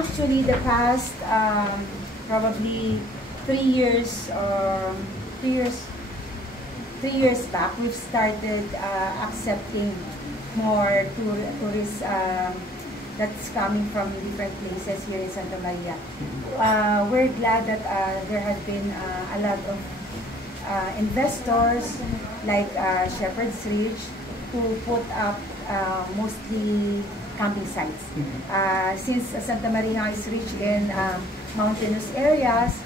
Actually, the past probably 3 years or 3 years, 3 years back, we've started accepting more tourists that's coming from different places here in Santa Maria. We're glad that there has been a lot of investors like Shepherd's Ridge who put up mostly camping sites. Since Santa Maria is rich in mountainous areas,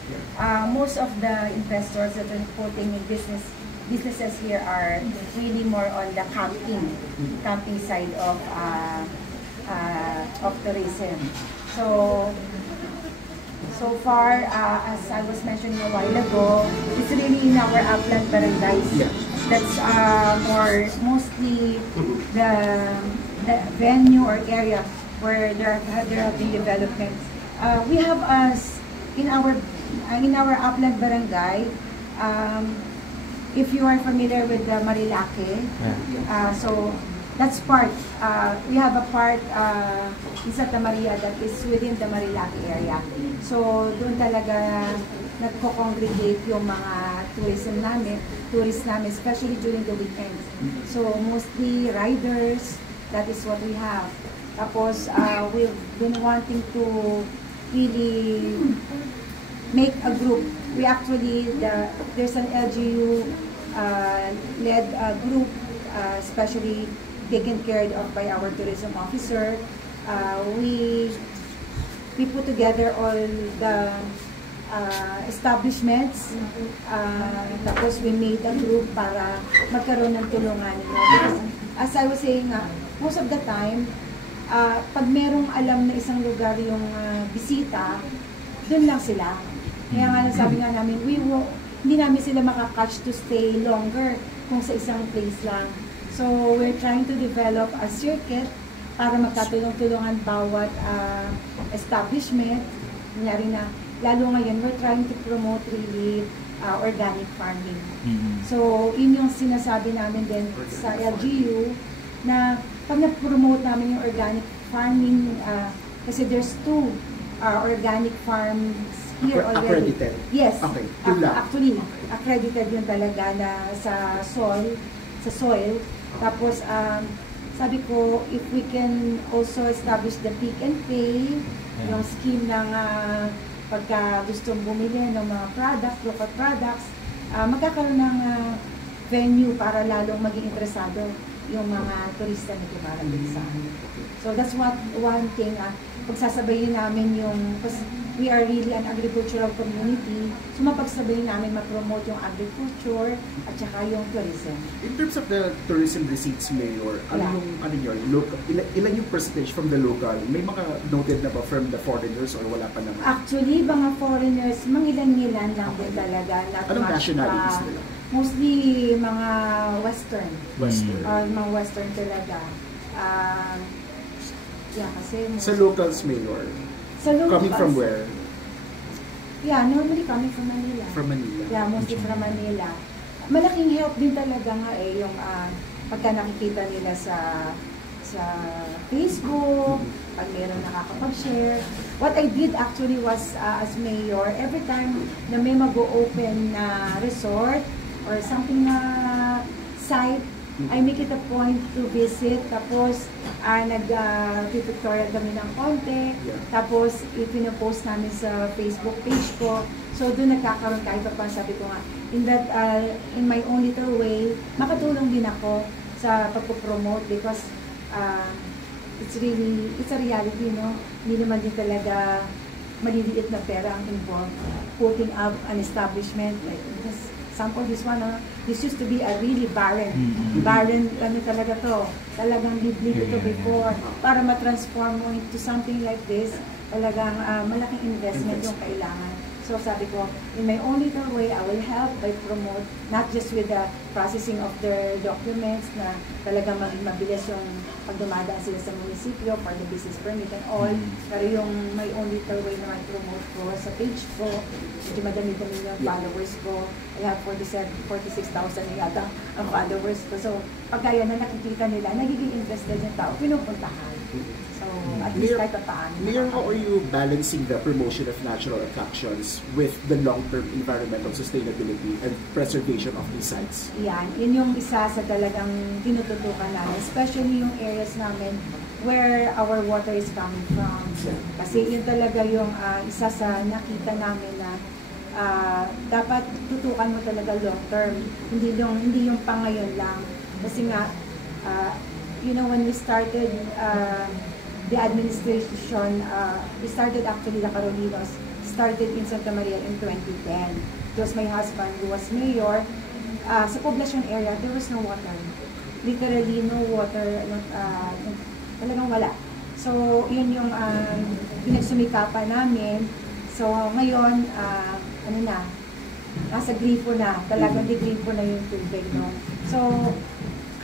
most of the investors that are putting in businesses here are really more on the camping side of tourism. So far, as I was mentioning a while ago, it's really in our upland barangays. That's mostly the venue or area where there have been developments. We have in our upland barangay. If you are familiar with the Marilake, so that's part. We have a part in Santa Maria that is within the Marilake area. So doon talaga nagko-congregate yung mga tourists namin, especially during the weekends. So mostly riders, that is what we have. Tapos we've been wanting to really make a group. We actually, there's an LGU led group, especially taken care of by our tourism officer. We put together all the establishments, tapos we made a group para magkaroon ng tulungan. Because as I was saying, most of the time, pag merong alam na isang lugar yung bisita, dun lang sila. Kaya nga sabi nga namin, hindi namin sila makakatch to stay longer kung sa isang place lang. So we're trying to develop a circuit para magkatulong-tulungan bawat establishment. Nangyari na, lalo ngayon, we're trying to promote really organic farming. So yun yung sinasabi namin din sa LGU, na pag na-promote namin yung organic farming, kasi there's 2 organic farms here already. Accredited? Yes. Okay. Actually, accredited yun talaga na sa soil. Tapos, sabi ko, if we can also establish the pick and pay, yung scheme ng pagka gustong bumili ng mga local products, magkakaroon ng venue para lalong maging interesado yung mga turista na dumarating sa amin. So that's one thing, pagsasabayin namin yung, we are really an agricultural community, so mapagsabayin namin ma-promote yung agriculture at saka yung tourism. In terms of the tourism receipts, Mayor, ilan yung percentage from the local? May mga noted na ba from the foreigners or wala pa naman? Actually, mga foreigners, mangilan-ngilan lang din talaga. Anong nationalities nila? Mostly mga Western. Mga Western talaga. Kasi sa locals, Mayor? Coming from where? Yeah, normally coming from Manila. From Manila? Yeah, mostly from Manila. Malaking help din talaga nga yung pagka nakikita nila sa Facebook, pag meron nakakapag-share. What I did actually was, as mayor, every time na may mag-open na resort or something na site, I make it a point to visit, tapos nag-tutorial kami ng konti, tapos ipinopost namin sa Facebook page ko. So doon nagkakaroon kahit pa, sabi ko nga, in my own little way, makatulong din ako sa pagpo-promote because it's a reality, no? Hindi naman din talaga maliliit na pera ang involved. Putting up an establishment, like this, sample this one, this used to be a really barren, talaga to. Talagang liblib ito before. Para ma-transform mo into something like this, talagang malaking investment yung kailangan. So sabi ko, in my own little way, I will help by promote, not just with the processing of their documents, na talagang maging mabilis yung pag dumadaan sila sa munisipyo for the business permit and all, pero yung my own little way na promote ko sa page ko, medyo madami-dami yung followers ko. I have 46,000 na yata ang followers ko. So pag kaya na nakikita nila, nagiging interested yung tao, pinupuntahan. So So, at least kahit paano. Mayor, how are you balancing the promotion of natural attractions with the long-term environmental sustainability and preservation of these sites? Yan, yun yung isa sa talagang tinututukan namin, especially yung areas namin where our water is coming from. Kasi yun talaga yung isa sa nakita namin na dapat tutukan mo talaga long term, hindi yung pangayon lang. Kasi nga, when we started the administration, we started actually, the Carolinos started in Santa Maria in 2010. It was my husband who was mayor. Sa poblacion area, there was no water. Literally, no water, talagang wala. So, yun yung pinagsumikapan namin. So, ngayon, nasa gripo na. Talagang di gripo na yung tubig, no? So,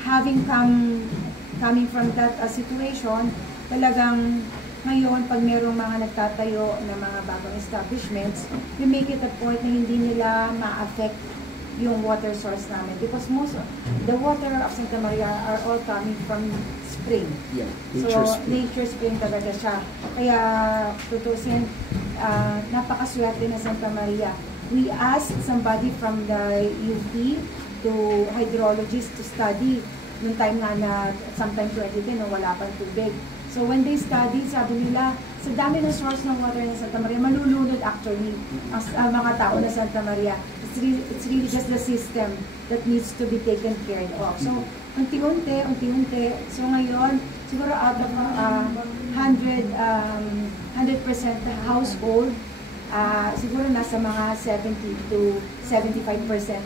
coming from that situation, talagang ngayon, pag mayroong mga nagtatayo na mga bagong establishments, we make it a point na hindi nila ma-affect yung water source namin. Because most of the water of Santa Maria are all coming from spring. Yeah, nature spring. Nature spring talaga siya. Kaya, tutusin, napakaswerte na Santa Maria. We asked somebody from the UP to hydrologist to study noong time na sometime 2010 wala pang tubig. So when they studied, sabi nila, sa dami ng source ng water ng Santa Maria, malulunod actually ang mga tao na Santa Maria. It's really just the system that needs to be taken care of. So unti-unti. So ngayon, siguro out of 100% household, siguro nasa mga 70 to 75%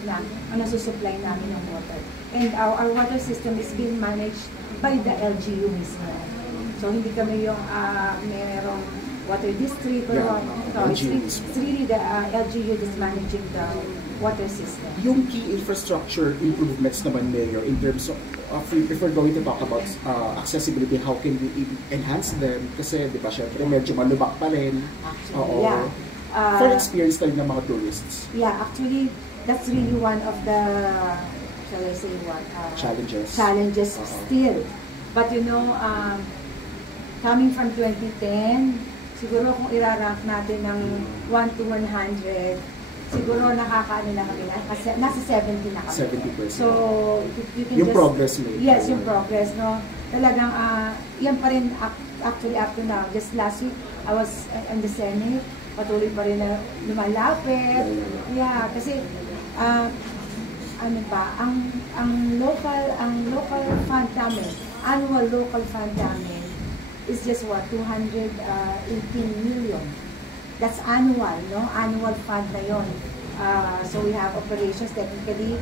na ang nasusupply namin ng water. And our water system is being managed by the LGU mismo. So hindi kami yung mayroong water district or what. So it's really the LGU that's managing the water system. Yung key infrastructure improvements naman, Mayor, in terms of if we're going to talk about accessibility, how can we enhance them? Kasi di ba syempre medyo malubak pa rin. Actually, yeah. For experience tayo ng mga tourists. Yeah, actually, that's really one of the, shall I say what? Challenges still. But coming from 2010, siguro kung irarank natin ng 1 to 100, siguro nakakaano na kami na, kasi nasa 70 na kami. 70%. So, you can yung progress made. Yes, yung progress, no? Talagang, yan pa rin actually up to now. Just last week, I was in the Senate, patuloy pa rin na lumalapit. Yeah, kasi, ang local fund namin, annual local fund namin, is just what, 218 million. That's annual, no? Annual fund na yun. So we have operations technically,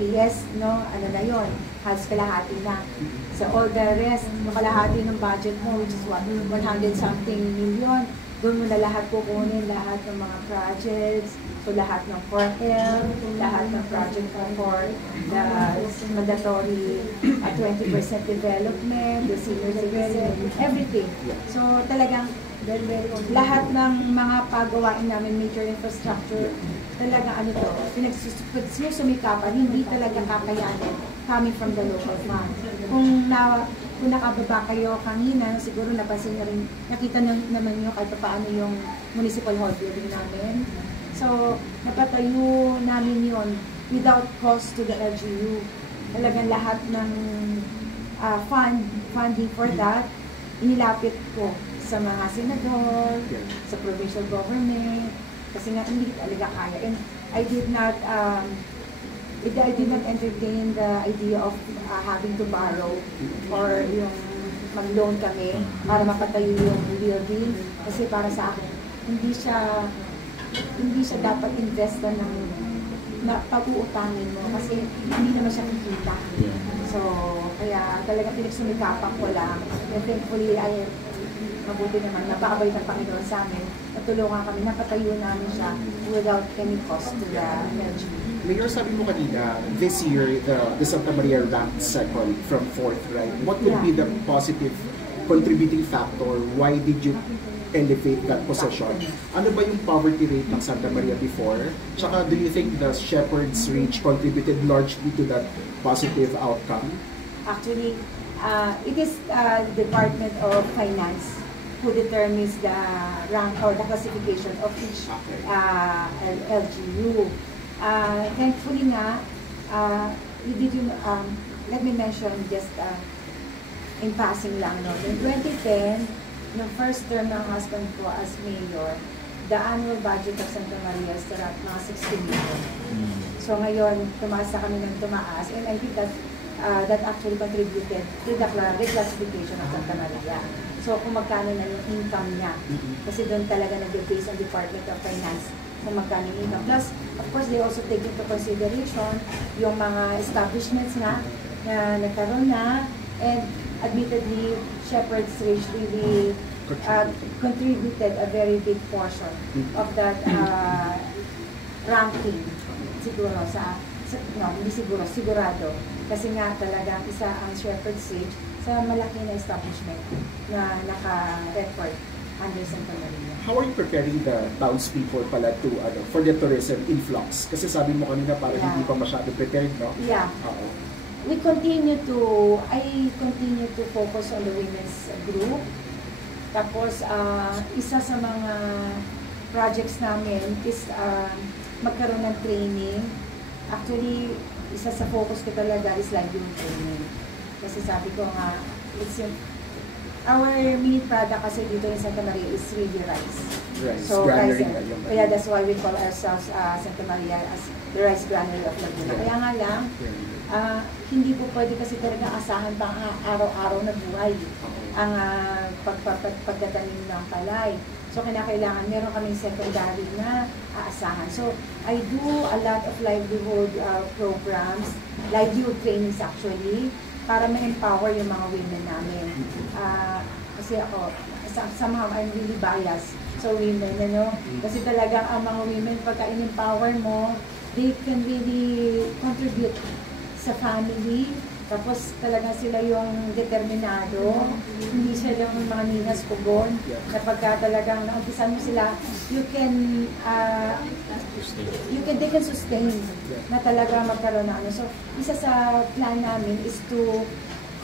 PS, no? Ano na yun? Halos kalahati na. So all the rest, kalahati ng budget mo, which is what, 100 something million. Doon mo na lahat kukunin, lahat ng mga projects, so lahat ng 4L, lahat ng project for the mandatory 20% development, the senior citizen, everything. So talagang lahat ng mga pagawain namin, major infrastructure, talaga pinagsusumikapan, hindi talaga kakayanin coming from the local fund. Kung nakababa kayo kanina, siguro napansin na rin, nakita naman nyo kahit paano yung municipal hall building namin. So, napatayo namin yon without cost to the LGU. Talagang lahat ng funding for that, inilapit ko sa mga senador, sa provincial government, kasi nga hindi talaga kaya. And I did not entertain the idea of having to borrow or yung mag-loan kami para mapatayo yung building. Kasi para sa akin, hindi siya dapat investan na pag-uutangin mo kasi hindi naman siya kikita. So, kaya talaga pinagsumikapan ko lang. And thankfully, mabuti naman, napakabait ng Panginoon sa amin. Natulungan kami, napatayo namin siya without any cost to the LGU. Mayor, sabi mo kanina, this year, the Santa Maria ranked second from fourth, right? What would be the positive contributing factor? Why did you elevate that position? Ano ba yung poverty rate ng Santa Maria before? Tsaka, do you think the Shepherd's Reach contributed largely to that positive outcome? Actually, It is Department of Finance who determines the rank or the classification of each LGU. Thankfully nga, let me mention just in passing lang, no? In 2010, yung first term ng husband ko as mayor, the annual budget of Santa Maria is around mga 60 million. So ngayon, tumaas na kami ng tumaas, and I think that actually contributed to the reclassification of Santa Maria. So kung magkano na yung income niya, kasi doon talaga nag-base ang Department of Finance kung magkano yung income. Plus, of course, they also take into consideration yung mga establishments na nagkaroon na, and admittedly, Shepherd's Ridge really contributed a very big portion of that ranking. Siguro hindi siguro, sigurado. Kasi nga talagang isa ang Shepherd's Ridge sa malaki na establishment na naka-record under Santa Maria. How are you preparing the townspeople pala to for the tourism influx? Kasi sabi mo kanina parang hindi pa masyado prepared, no? Yeah. I continue to focus on the women's group. Tapos, isa sa mga projects namin is magkaroon ng training. Actually, isa sa focus ko talaga is livelihood training. Kasi sabi ko nga, our main product kasi dito in Santa Maria is really rice. So, rice. Kaya that's why we call ourselves Santa Maria as the rice granary of Laguna. Kaya nga lang, hindi po pwede kasi talaga asahan pang araw-araw na buhay ang pagtatanim ng palay. So, kinakailangan meron kaming secondary na aasahan. So, I do a lot of livelihood programs, livelihood trainings actually, para ma-empower yung mga women namin. Kasi ako, somehow I'm really biased sa women, Kasi talaga ang mga women, pagka in-empower mo, they can really contribute sa family. Tapos talaga sila yung determinado, hindi sila yung mga ninas kugon, na pagka talagang naumpisan mo sila, they can sustain na talaga magkaroon na ano. So, isa sa plan namin is to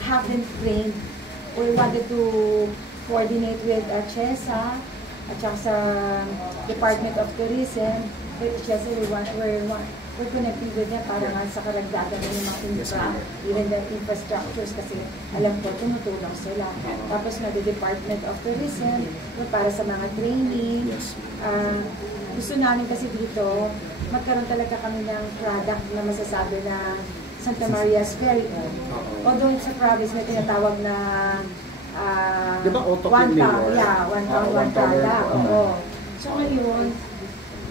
have them trained. We wanted to coordinate with CHESA at saka sa Department of Tourism. With CHESA, we're connecting with them para nga sa karagdagan ng mga infra, even the infrastructures, kasi alam ko, tumutulong sila. Tapos na the Department of Tourism, para sa mga training. Gusto namin kasi dito, magkaroon talaga kami ng product na masasabi na Santa Maria's very own. Although sa province may tinatawag na diba, one town, one product. So ngayon,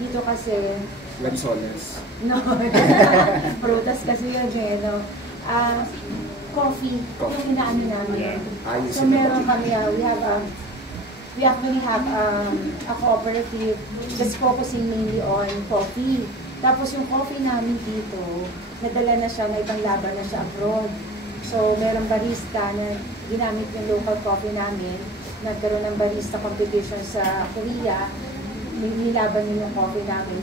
dito kasi Lanzones. No. Prutas kasi yun no. Coffee. Yung inaano namin. So meron kami, we actually have a cooperative that's focusing mainly on coffee. Tapos yung coffee namin dito, nadala na siya, na ibang laban na siya abroad. So meron barista na ginamit yung local coffee namin. Nagkaroon ng barista competition sa Korea. Nilaban nyo yung coffee namin,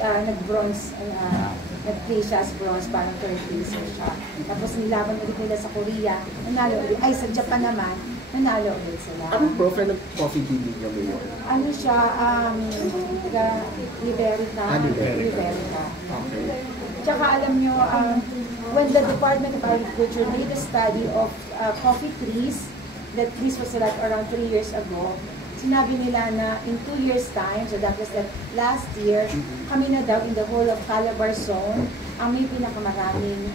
nag-bronze, nag-play siya as bronze, parang third place siya. Tapos nilaban ulit nila sa Korea, nanalo ulit. Ay, sa Japan naman, nanalo ulit sila. Anong profile ng coffee bean niyo ngayon? Ano siya, Liberica. Liberica. Okay. Tsaka alam nyo, when the Department of Agriculture made a study of coffee trees, that this was like around 3 years ago, sinabi nila na in 2 years time, so that was that last year, kami na daw in the whole of Calabar Zone, ang may pinakamaraming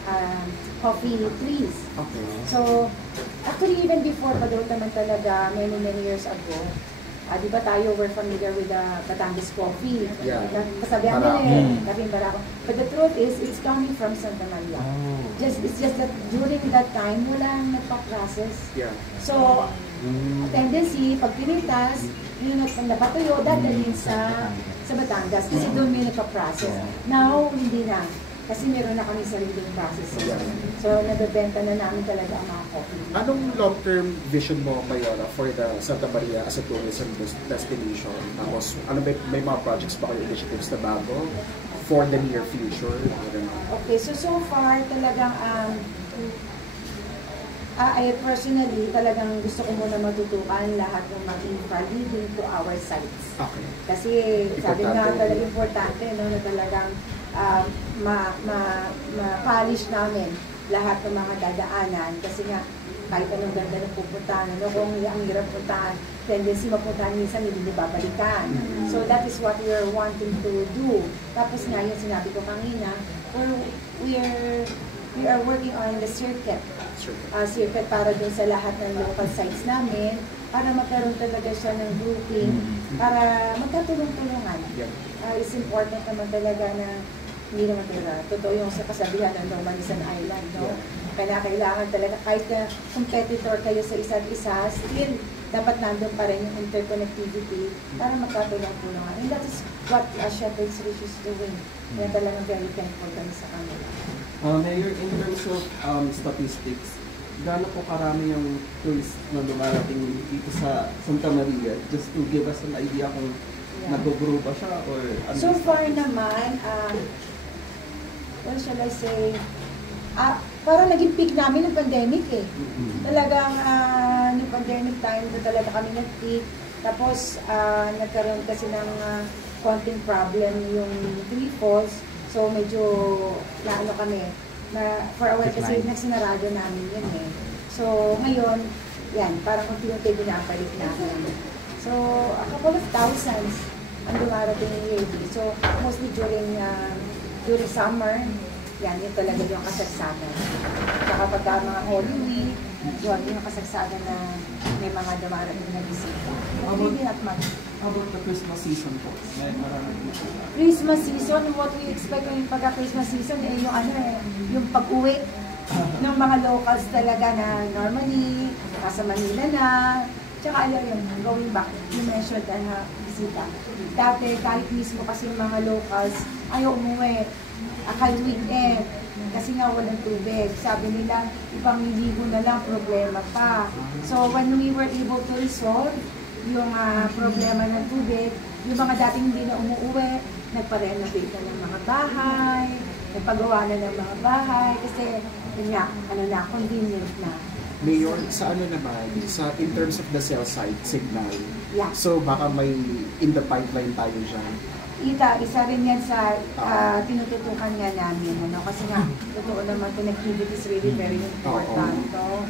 coffee trees. Okay. So, actually even before pa daw naman talaga, many years ago, di ba tayo, we're familiar with the Batangas coffee. Yeah. Kasabihan nila Kaping Barako. But the truth is, it's coming from Santa Maria. It's just that during that time, walang nagpa-process. Yeah. So, tendency, pag pinitas, yung napatuyo, dadalhin sa Batangas kasi doon may nagpa-process. Now, hindi na. Kasi meron na kami sariling process. So, nabibenta na namin talaga ang mga coffee. Anong long-term vision mo, Mayora, for the Santa Maria as a tourism destination? Tapos, may mga projects ba kayo, initiatives na bago for the near future? Okay, so far talagang I personally, talagang gusto ko muna matutukan lahat ng mga infra leading to our sites. Okay. Kasi sabi nga talaga importante, no, na talagang ma-polish namin lahat ng mga dadaanan. Kasi nga, kahit anong ganda ng pupuntahan, ano, kung ang hirap puntahan, tendency mapuntahan minsan, hindi babalikan. So that is what we are wanting to do. Tapos nga, yung sinabi ko kanina, we are working on the circuit. Circuit para dun sa lahat ng local sites namin, para magkaroon talaga siya ng grouping, para magkatulong-tulungan. It's important naman talaga na hindi naman talaga. Totoo yung sa kasabihan ng Normanizan Island, no? Kaya kailangan talaga, kahit na competitor kayo sa isa't isa, still, dapat nandun pa rin yung interconnectivity para magkatulong-tulungan. And that is what Shepherd's Reach is doing. Kaya talagang very thankful kami sa kanila. Mayor, in terms of statistics, gaano po karami yung tourists na dumarating dito sa Santa Maria? Just to give us an idea kung nag-grow ba siya or ano? So far naman, what shall I say, parang naging peak namin ng pandemic eh. Talagang yung pandemic time, doon talaga kami nag-peak. Tapos nagkaroon kasi ng konting problem yung Three Falls. So medyo naano kami na for a while kasi nagsinarado namin yun eh. So ngayon, yan, parang unti-unti binabalik namin. So a couple of thousands ang dumarating yearly. So mostly during summer, yan, yun talaga yung kasagsagan. Saka pagka mga Holy Week, yun yung kasagsagan na may mga dumarating na bisita. Maybe not much. How about the Christmas season po? May marami po. Christmas season, what we expect yung pagka-Christmas season eh, yung yung pag-uwi ng mga locals talaga na normally, nasa Manila na, tsaka yung going back, you mentioned na bisita. Dati, kahit mismo kasi yung mga locals, ayaw umuwi, kahit weekend, kasi nga walang tubig. Sabi nila, ipamiligo na lang, problema pa. So, when we were able to resolve yung problema ng tubig, yung mga dating hindi na umuwi, nagpa-renovate na ng mga bahay, nagpagawa na ng mga bahay, kasi yun nga, convenient na. Mayor, sa ano naman, in terms of the cell site signal, so baka may in the pipeline tayo dyan? Isa rin yan sa tinututukan nga namin, ano? Kasi nga, totoo naman, connectivity is really very important. No?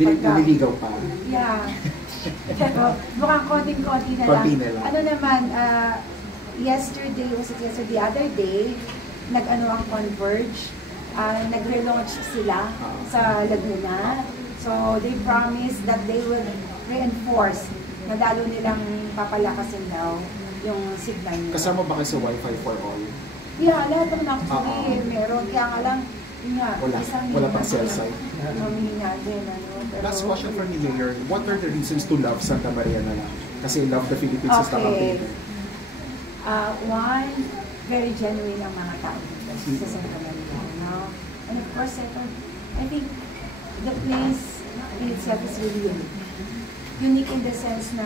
Nililigaw pa? Yeah. Pero mukhang konting-konti na lang. Ano naman, yesterday, the other day, nag-ano ang Converge, nag-relaunch sila sa Laguna. So, they promised that they will reinforce na lalo nilang papalakasin daw yung signal nila. Kasama ba kayo sa Wi-Fi for all? Yeah, lahat ng actually meron. Kaya nga lang, wala pang cell site. Mamihina din, ano. Pero, last question for me, Mayor. What are the reasons to love Santa Maria na lang? Kasi love the Philippines sa campaign. One, very genuine ang mga tao sa Santa Maria. No? And of course, second, I think the place in itself is really unique. Unique in the sense na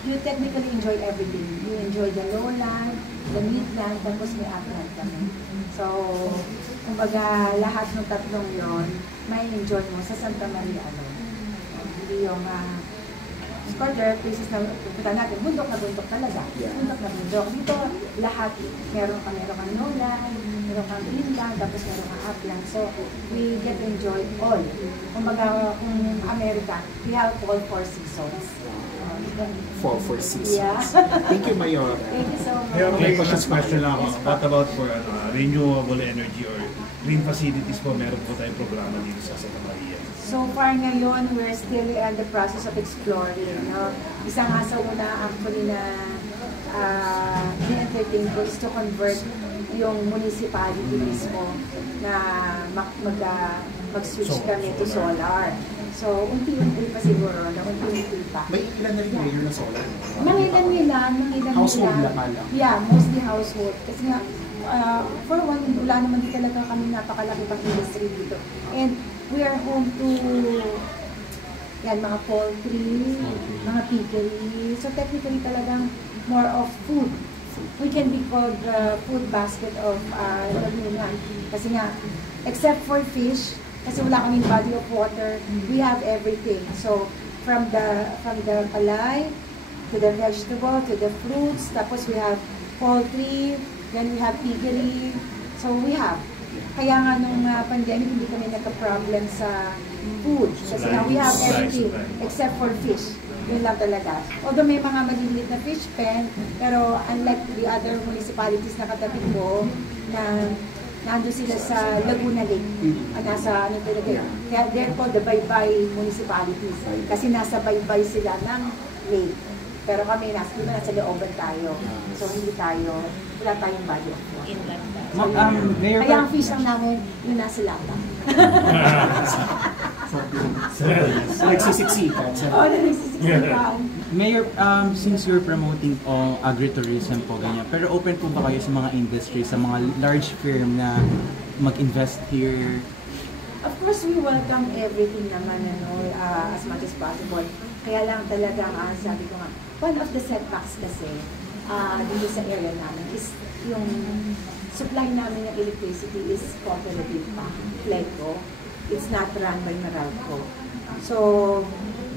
you technically enjoy everything. You enjoy the lowland, the midland, tapos may upland kami. So, kumbaga, lahat ng tatlong yon may enjoy mo sa Santa Maria alone. Hindi yung there are places na pupunta natin, bundok na bundok talaga. Bundok na bundok. Dito, lahat, meron kang lowland, meron kang inland, tapos meron kang upland. So, we get to enjoy all. Kumbaga, kung America, we have all 4 seasons. Fall for seasons. Yeah. Thank you, Mayor. Thank you so much. May question lang ako. What about for renewable energy or green facilities po? Meron po tayong programa dito sa Santa Maria. So far ngayon, we're still in the process of exploring. No? Isa nga sa una actually na ni-entertain ko is to convert yung municipality mismo na mag-switch kami to solar. So, unti-unti pa siguro, na unti-unti pa. May ilan na rin mayor na solar? Mga ilan. Household naman lang? Yeah, mostly household. Kasi nga, for one, wala naman din talaga kami napakalaki pang industry dito. And we are home to mga poultry, mga piggery. So, technically talagang more of food. We can be called the food basket of Laguna. Kasi nga, except for fish, Kasi wala kaming body of water. We have everything. So, from the palay, to the vegetable, to the fruits, tapos we have poultry, then we have piggery. So, we have. Kaya nga nung pandemic, hindi kami nagka-problem sa food. Kasi nga we have everything except for fish. Yun lang talaga. Although may mga maliliit na fish pen, pero unlike the other municipalities na katabi ko, na nandun sila sa Laguna Lake. Nasa ano talaga yun. Kaya they're called the Baybay municipalities. Kasi nasa baybay sila ng lake. Pero kami, nasa looban tayo. So hindi tayo, wala tayong body of water. Mayor, Kaya ang fish lang namin, yung nasa lata. Nagsisiksikan. Oo, nagsisiksikan. Mayor, since you're promoting agritourism po ganyan, pero open po ba kayo sa mga industry, sa mga large firm na mag-invest here? Of course, we welcome everything naman, as much as possible. Kaya lang talaga, sabi ko nga, one of the setbacks kasi dito sa area namin is yung supply namin ng electricity is cooperative pa, FLECO. It's not run by Meralco. So,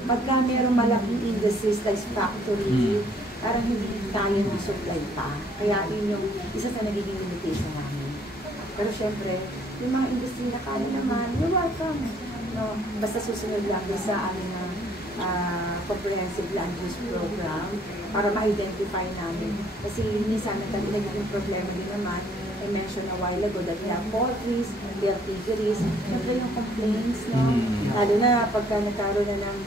pagka mayroong malaking industries like factory, parang hindi kaya ng supply pa. Kaya yun yung isa sa nagiging limitation namin. Pero syempre, yung mga industry na kaya naman, you're welcome. No? Basta susunod lang sa aming comprehensive land use program para ma-identify namin. Kasi minsan naging problema din naman. I mentioned a while ago that we have poultries, we have piggeries, syempre yung complaints, no? Lalo na pagka nagkaroon na ng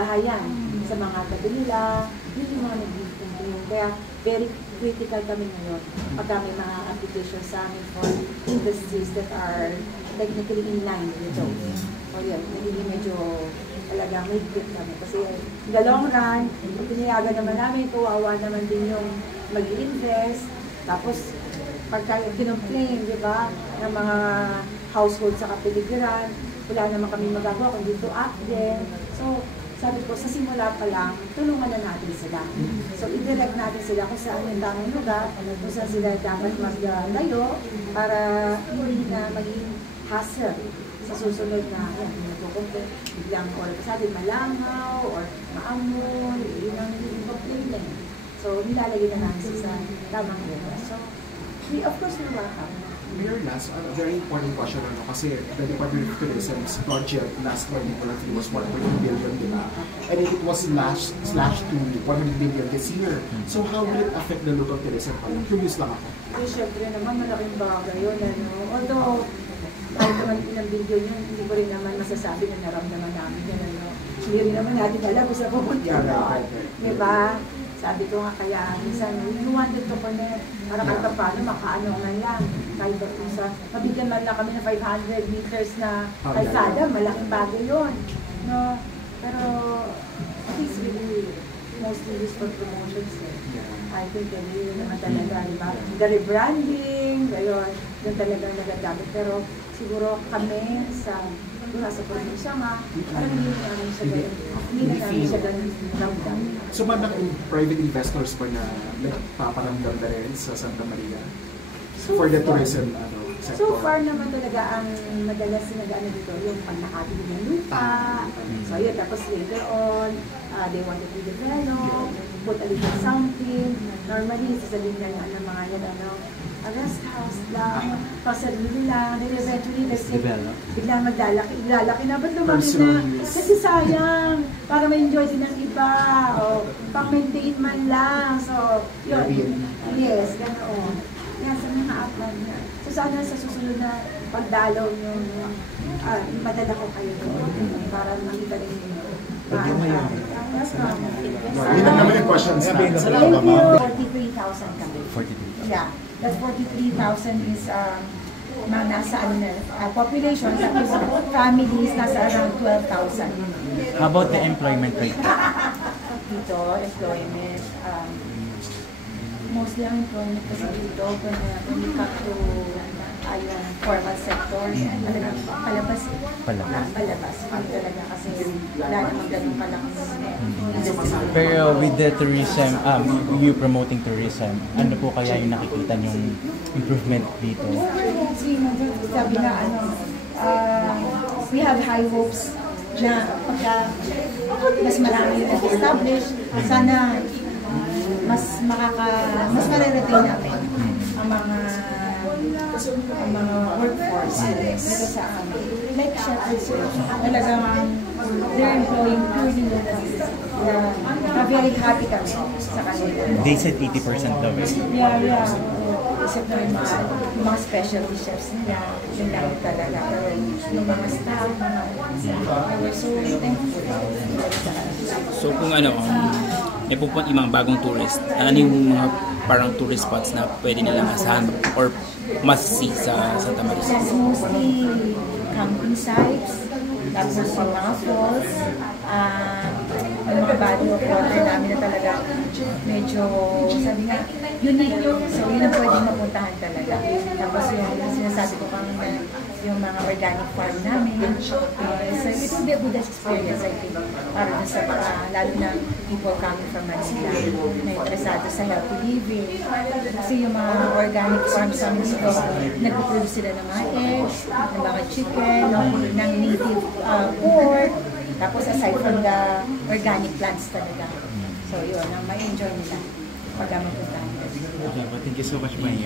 bahayan sa mga tabi nila, yun yung mga nag-complain. Kaya very critical kami ngayon pagka may mga applications sa amin for industries that are technically in line with those. O yan, nagiging medyo talagang may grip kami. Kasi in the long run, pinayagan naman namin, kawawa naman din yung mag-invest. Tapos, pagka kinumplain, di ba, ng mga household sa kapiligiran, wala naman kami magagawa kundi to act din. So, sabi ko, sa simula pa lang, tulungan na natin sila. So, i-direct natin sila kung saan yung tamang lugar, kung saan sila dapat maglayo para hindi na maging hassle sa susunod na, nagkukumplit, biglang, or sabi malangaw, or maamoy, yun ang naging complaint. So, nilalagay na namin sa tamang lugar. So, of course, we welcome. Mayor, last, a very important question, kasi the Department of Tourism's budget last 2023 was 1.2 billion, diba? And it was slashed to 100 billion this year. So, how will it affect the local tourism? Curious lang ako. Siyempre naman, malaking bagay yun, Although, kahit naman ilang video yun, hindi ko rin naman masasabi na naramdaman namin yan, Hindi rin naman natin alam kung saan pupunta. Diba? Sabi ko nga kaya, minsan, we wanted to connect para kahit paano makaano man lang. Kahit sa, mabigyan man lang kami ng 500 meters na kalsada, malaking bagay yun. No? Pero, it's really mostly used for promotions. I think yun naman talaga, di ba? The rebranding, gayon, yun talagang nagagamit. Pero siguro kami sa probinsya nga, parang hindi namin siya ganun. Hindi namin siya ganun ramdam. So, mga private investors pa na nagpaparamdam na rin sa Santa Maria for the tourism sector? So far naman talaga ang madalas nag-ano dito, yung pag nakabili ng lupa. So yun, tapos later on, they want to develop, put a little something. Normally, sasabihin lang ng mga yan, a rest house lang, pasarili lang, then eventually, biglang maglalaki na, ba't lumaki na? Kasi sayang, para ma-enjoy din ng iba, o pang-maintain man lang. So, yun, yes, ganoon. Yan, sa mga upland na. So, sana sa susunod na pagdalaw nyo, madala ko kayo doon para makita rin nyo. Thank you, Mayor. Yun ang naman yung questions natin. Thank you. 43,000 kami. 43,000. Yeah. That 43,000 is nasa population, tapos families nasa around 12,000. How about the employment rate? Dito, employment, mostly ang employment kasi dito, when we come to yung formal sector, talagang palabas. Palabas. Hindi talaga kasi wala namang ganun kalakas. Pero with the tourism, you promoting tourism, ano po kaya yung nakikita yung improvement dito? Sabi na we have high hopes na pagka mas marami yung nag-establish, sana mas mare-retain natin ang mga workforce dito sa amin. Like shepherds, talagang they're employing purely locals. Very happy kami sa kanila. They said 80% daw eh. Yeah. Isip na yung mga specialty chefs nila, yun lang talaga. Pero yung mga staff, we're so thankful sa kanila. So kung may pupunta yung mga bagong tourist, ano yung mga parang tourist spots na pwede nilang asahan or must-see sa Santa Maria? Yes, mostly camping sites, tapos yung mga falls, yung mga body of water namin na talaga medyo, sabi nga, unique yun. So yun ang pwede mapuntahan talaga. Tapos yung sinasabi ko pang yung mga organic farm namin. So it will be a good experience, I think, para na sa lalo na people coming from Manila na interesado sa healthy living. Kasi yung mga organic farms namin dito, nagpo-produce sila ng mga eggs, ng mga chicken, ng native pork, tapos aside from the organic plants talaga. So yun, ang ma-enjoy nila pag mapuntahan. Okay, well, thank you so much, Mayor.